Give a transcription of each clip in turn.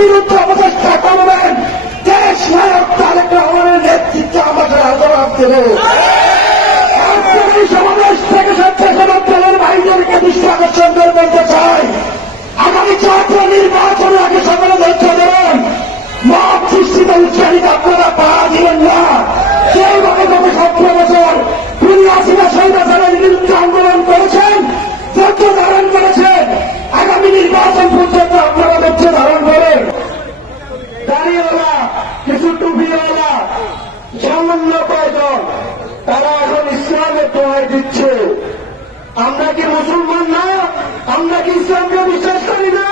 বিরুদ্ধে অবস্থা করবেন। দেশ নায়ক তারেক রহমানের নেতৃত্বে আমাদের আন্দোলন দেব। এই সমাবেশ থেকে স্বেচ্ছাসেবক দলের ভাইদেরকে দৃষ্টি আকর্ষণ করে বলতে চাই। আগামী জাতীয় নির্বাচনের আগে সকলে সামান্য কয়জন তারা এখন ইসলামের দোহাই দিচ্ছে। আমরা কি মুসলমান না? আমরা কি ইসলামকে বিশ্বাস করি না?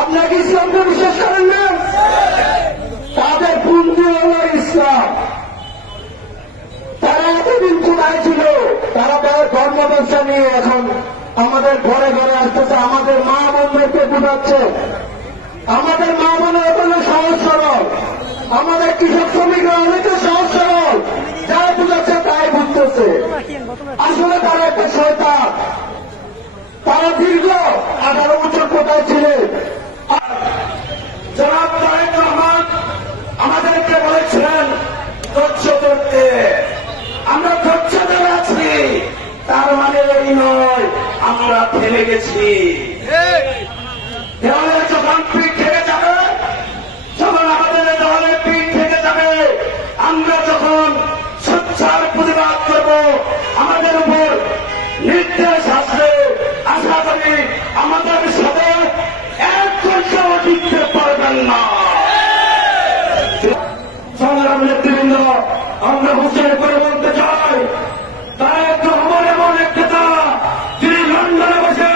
আপনারা কি ইসলামকে বিশ্বাস করেন না? তাদের পুঞ্জি হল ইসলাম। তারা এতদিন কোথায় ছিল? তারা তাদের ধর্ম ব্যবসা নিয়ে এখন আমাদের ঘরে ঘরে আসতেছে। আমাদের মা বোনদেরকে বুঝাচ্ছে। আমাদের মা বোনের হলো সহজ সরল আমাদের কৃষক শ্রমিকরা অনেকে সহজ সরল যাই বুঝাচ্ছে তাই বুঝতেছে। আসলে তারা একটা শয়তান। তারা দীর্ঘ আঠারো বছর কোথায় ছিলেন? জনাব তারেক রহমান আমাদেরকে বলেছিলেন ধৈর্য করতে আমরা ধৈর্য ধরে আছি তার মানে এই নয় আমরা ফেলে গেছি। দেওয়ালে যখন পিঠ সংগ্রাম নেতৃবৃন্দ, আমরা হুঁশিয়ার করে বলতে চাই, তারেক রহমান এমন এক নেতা যিনি লন্ডনে বসে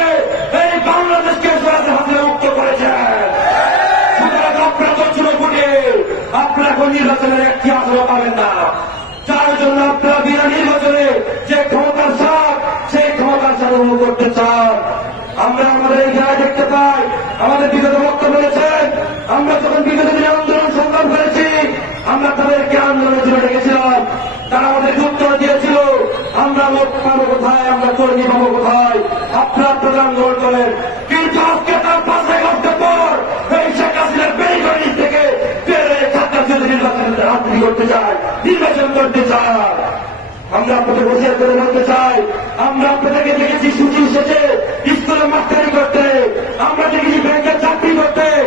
এই বাংলাদেশকে সরাসরি হাতে মুক্ত করেছেন সুতরাং আপনারা ছিল কোটি আপনারা কোন নির্বাচনের একটি আসলে পাবেন না যার জন্য আপনারা বিনা নির্বাচনে যে ক্ষমতার সাপ সেই ক্ষমতার অনুভব করতে চান। আমরা আমাদের এই জায়গায় দেখতে পাই, আমাদের বিগত বক্তব্য বলেছেন আমরা যখন বিগত দিনে আন্দোলন সংগ্রাম করেছি আমরা তাদেরকে আন্দোলনের জন্য ডেকেছিলাম তারা আমাদের উত্তর দিয়েছিল পাবো কোথায়, আমরা কর্মী পাবো কোথায়? আপনারা প্রধান কিন্তু আজকে তার এক পর এই শেখ হাসিনার থেকে রাজনীতি করতে চায়, নির্বাচন করতে চায়। আমরা আপনাদের বসে করে বলতে চাই। আমরা আপনাদেরকে দেখেছি ছুটি শেষে, স্কুলে মাস্টারি করতে। আমরা দেখেছি ব্যাংকের চাকরি করতে।